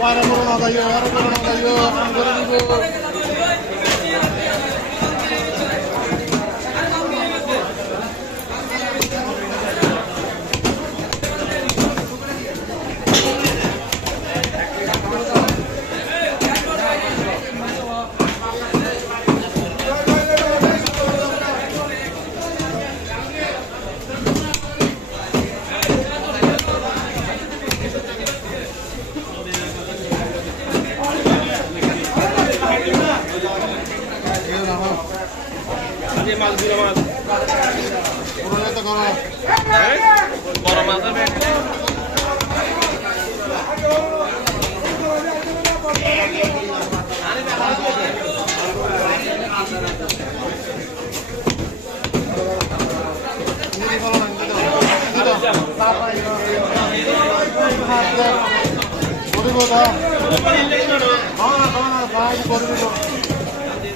வாரம் வரணும் ஐயோ வாரம் வரணும் ஐயோ দিব মাছ দুটো মাছ বড় মাছ খাও না ভাই করে দিব